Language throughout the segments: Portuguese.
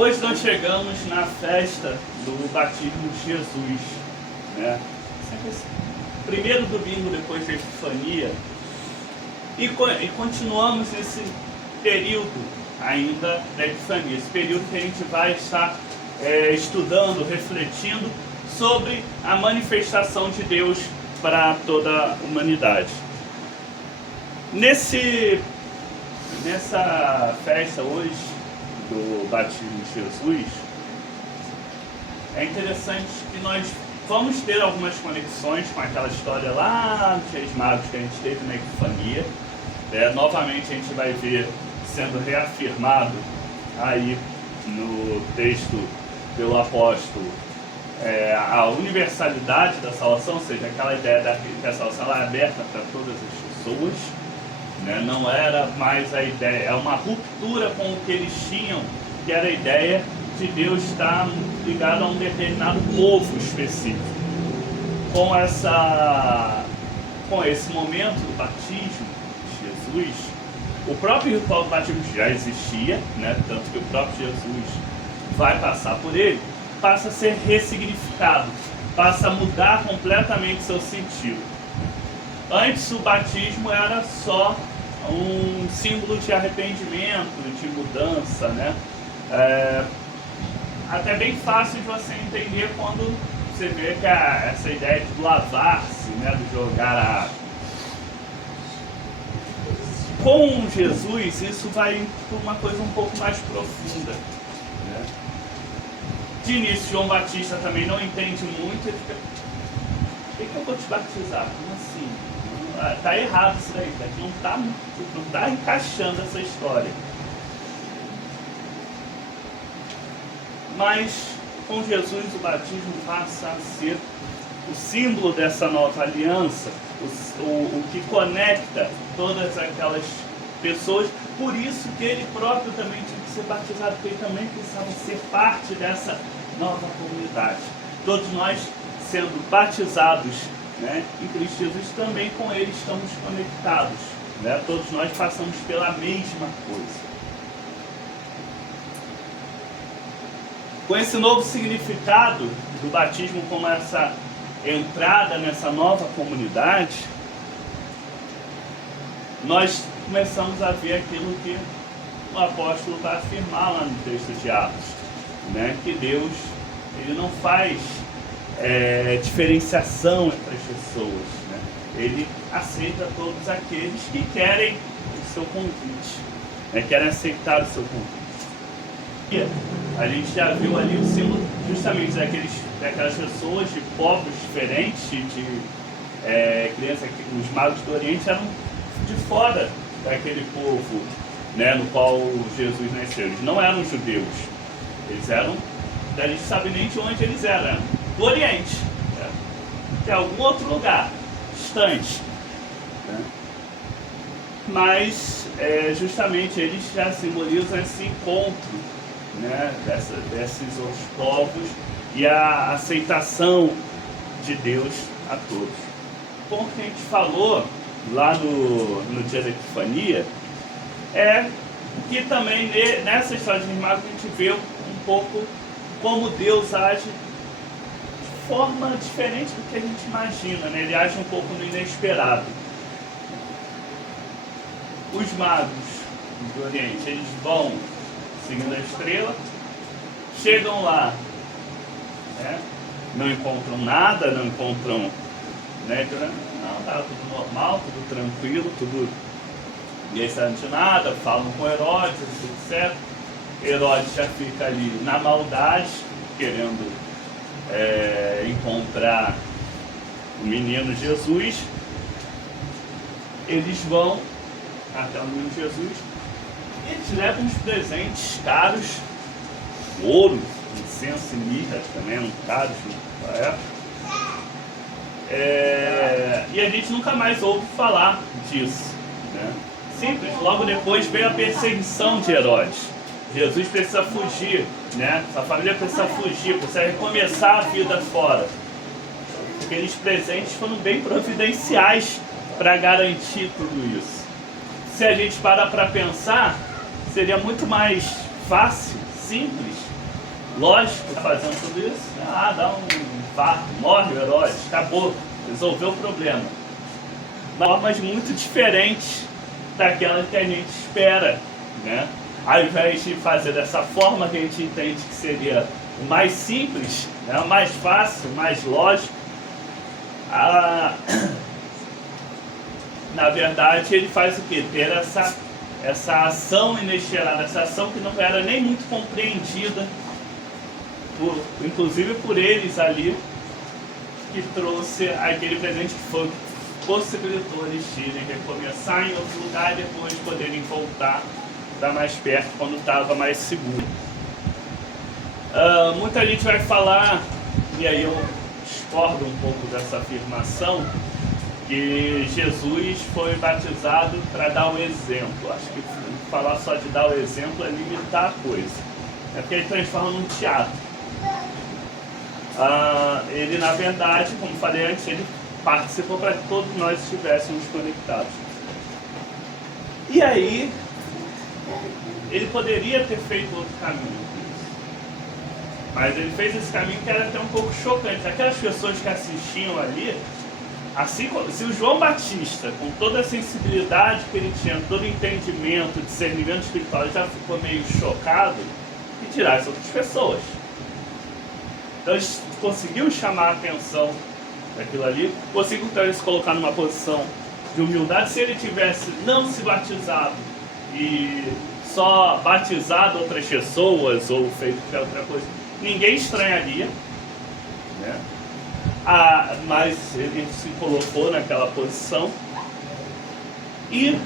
Hoje nós chegamos na festa do batismo de Jesus, né? Sempre esse primeiro domingo depois da Epifania, e continuamos nesse período ainda da Epifania, esse período que a gente vai estar estudando, refletindo sobre a manifestação de Deus para toda a humanidade. Nessa festa hoje do batismo de Jesus, é interessante que nós vamos ter algumas conexões com aquela história lá dos Reis Magos que a gente teve na Epifania. Novamente a gente vai ver sendo reafirmado aí no texto pelo apóstolo a universalidade da salvação, ou seja, aquela ideia que a salvação é aberta para todas as pessoas, né? Não era mais a ideia, é uma ruptura com o que eles tinham, que era a ideia de Deus estar ligado a um determinado povo específico. Com esse momento do batismo de Jesus, o próprio ritual do batismo já existia, né? Tanto que o próprio Jesus vai passar por ele, passa a ser ressignificado, passa a mudar completamente seu sentido. Antes o batismo era só um símbolo de arrependimento, de mudança, né? Até bem fácil de você entender quando você vê que essa ideia de lavar-se, né? De jogar a água. Com Jesus isso vai para uma coisa um pouco mais profunda, né? De início, João Batista também não entende muito, ele fica: por que eu vou te batizar? Como assim? Está errado isso daí, não está encaixando essa história. Mas com Jesus o batismo passa a ser o símbolo dessa nova aliança, o que conecta todas aquelas pessoas. Por isso que ele próprio também tinha que ser batizado, porque ele também precisava ser parte dessa nova comunidade. Todos nós sendo batizados, né, em Cristo Jesus, também com ele estamos conectados, né? Todos nós passamos pela mesma coisa. Com esse novo significado do batismo como essa entrada nessa nova comunidade, nós começamos a ver aquilo que o apóstolo vai afirmar lá no texto de Atos, né? Que Deus, ele não faz diferenciação entre as pessoas, né? Ele aceita todos aqueles que querem o seu convite, né? Querem aceitar o seu convite. E a gente já viu ali o símbolo justamente daquelas pessoas de povos diferentes, de crianças, os magos do Oriente eram de fora daquele povo, né, no qual Jesus nasceu. Eles não eram judeus, eles eram, a gente não sabe nem de onde eles eram do Oriente, né, de algum outro lugar distante, né? Mas justamente eles já simbolizam esse encontro, né, desses outros povos e a aceitação de Deus a todos. O ponto que a gente falou lá no dia da Epifania é que também nessa história de Reis Magos a gente vê um pouco como Deus age de forma diferente do que a gente imagina, né? Ele age um pouco no inesperado. Os magos do Oriente, eles vão seguindo a estrela, chegam lá, né? Não encontram nada, não encontram, né? Não, estava tudo normal, tudo tranquilo, tudo, ninguém sabe de nada, falam com Herodes, etc. Herodes já fica ali na maldade, querendo encontrar o menino Jesus. Eles vão até o menino Jesus e eles levam uns presentes caros, ouro, incenso e mirra também eram caros na época. E a gente nunca mais ouve falar disso, né? Simples, logo depois veio a perseguição de Herodes. Jesus precisa fugir, né? Sua família precisa fugir, precisa recomeçar a vida fora. Aqueles presentes foram bem providenciais para garantir tudo isso. Se a gente parar para pensar, seria muito mais fácil, simples, lógico, está fazendo tudo isso, dá um infarto, morre o Herodes, acabou, resolveu o problema. Formas muito diferentes daquelas que a gente espera, né? Ao invés de fazer dessa forma que a gente entende que seria o mais simples, né? O mais fácil, o mais lógico, na verdade ele faz o quê? Ter essa ação inesperada, essa ação que não era nem muito compreendida, inclusive por eles ali, que trouxe aquele presente que foi possibilitou eles irem recomeçar em outro lugar e depois poderem voltar para mais perto quando estava mais seguro. Muita gente vai falar, e aí eu discordo um pouco dessa afirmação, que Jesus foi batizado para dar o exemplo. Acho que falar só de dar o exemplo é limitar a coisa. É porque ele transforma num teatro. Ele, na verdade, como falei antes, ele participou para que todos nós estivéssemos conectados. E aí, ele poderia ter feito outro caminho. Mas ele fez esse caminho que era até um pouco chocante. Aquelas pessoas que assistiam ali, assim como se o João Batista, com toda a sensibilidade que ele tinha, todo o entendimento, discernimento espiritual, já ficou meio chocado, e tirar as outras pessoas. Então eles conseguiram chamar a atenção daquilo ali, conseguiram se colocar numa posição de humildade. Se ele tivesse não se batizado e só batizado outras pessoas ou feito qualquer outra coisa, ninguém estranharia, né? Mas ele se colocou naquela posição e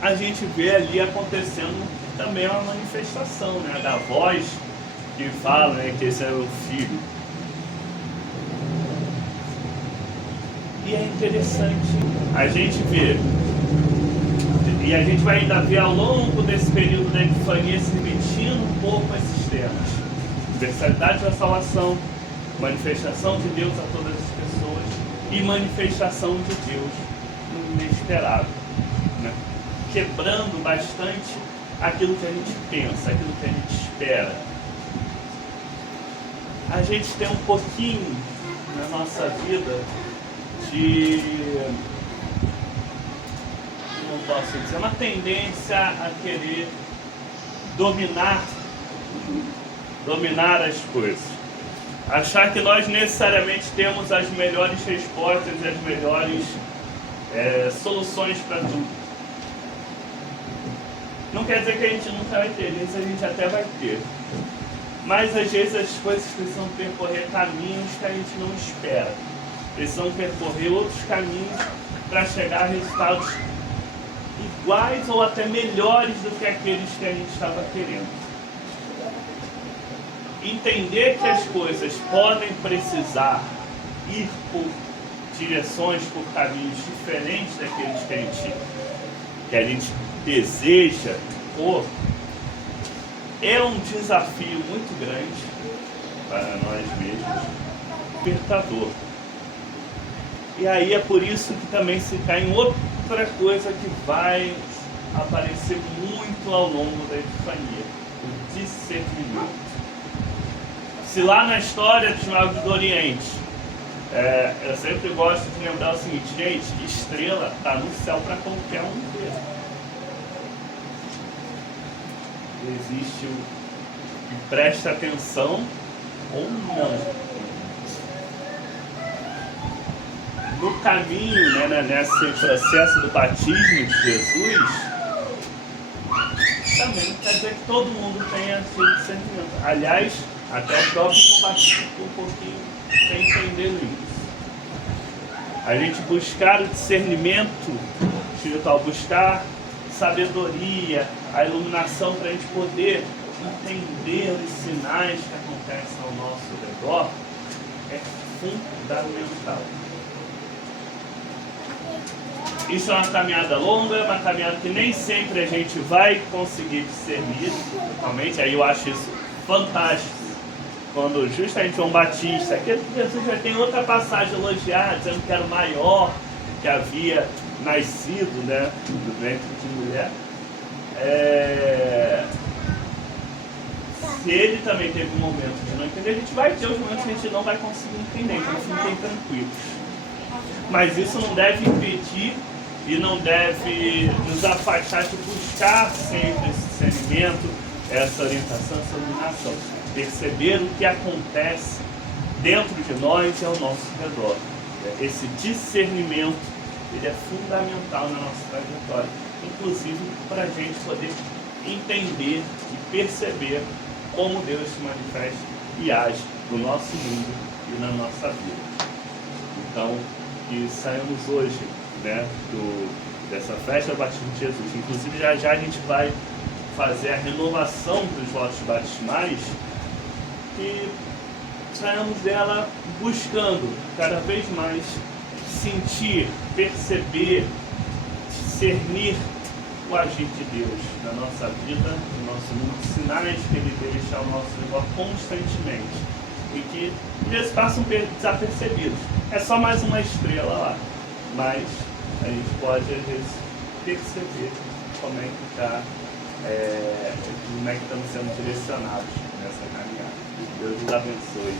a gente vê ali acontecendo também uma manifestação, né, da voz que fala, né, que esse é o filho. E é interessante a gente ver, e a gente vai ainda ver ao longo desse período da Epifania se repetindo um pouco esses temas: universalidade da salvação, manifestação de Deus a todas as pessoas e manifestação de Deus no inesperado, né? Quebrando bastante aquilo que a gente pensa, aquilo que a gente espera. A gente tem um pouquinho na nossa vida de, não posso dizer, uma tendência a querer dominar as coisas. Achar que nós necessariamente temos as melhores respostas e as melhores soluções para tudo. Não quer dizer que a gente nunca vai ter, isso a gente até vai ter. Mas às vezes as coisas precisam percorrer caminhos que a gente não espera. Precisam percorrer outros caminhos para chegar a resultados iguais ou até melhores do que aqueles que a gente estava querendo. Entender que as coisas podem precisar ir por direções, por caminhos diferentes daqueles que a gente deseja, é um desafio muito grande para nós mesmos, libertador. E aí é por isso que também se cai em outra coisa que vai aparecer muito ao longo da Epifania: o discernimento. Se lá na história dos Magos do Oriente, eu sempre gosto de lembrar o seguinte: gente, estrela está no céu para qualquer um ver. Existe o que presta atenção ou não. No caminho, né, nesse processo do batismo de Jesus, também não quer dizer que todo mundo tenha esse discernimento. Aliás, até o próprio Batista ficou um pouquinho sem entender isso. A gente buscar o discernimento espiritual, buscar sabedoria, a iluminação para a gente poder entender os sinais que acontecem ao nosso redor, é fundamental. Isso é uma caminhada longa, é uma caminhada que nem sempre a gente vai conseguir discernir totalmente. Aí eu acho isso fantástico, quando justamente João Batista, que Jesus já tem outra passagem elogiada, dizendo que era o maior que havia nascido, né, do ventre de mulher. ele também teve um momento de não entender, a gente vai ter os momentos que a gente não vai conseguir entender, então fiquem tranquilos. Mas isso não deve impedir e não deve nos afastar de buscar sempre esse discernimento, essa orientação, essa iluminação. Perceber o que acontece dentro de nós e ao nosso redor. Esse discernimento, ele é fundamental na nossa trajetória, inclusive para a gente poder entender e perceber como Deus se manifesta e age no nosso mundo e na nossa vida. Então, que saímos hoje, né, dessa festa do batismo de Jesus. Inclusive, já já a gente vai fazer a renovação dos votos batismais, e saímos dela buscando cada vez mais sentir, perceber, discernir o agir de Deus na nossa vida, no nosso mundo, sinais que Ele deixa ao nosso redor constantemente e que às vezes passam desapercebidos. É só mais uma estrela lá, mas a gente pode às vezes perceber como é que estamos sendo direcionados nessa caminhada. Deus nos abençoe.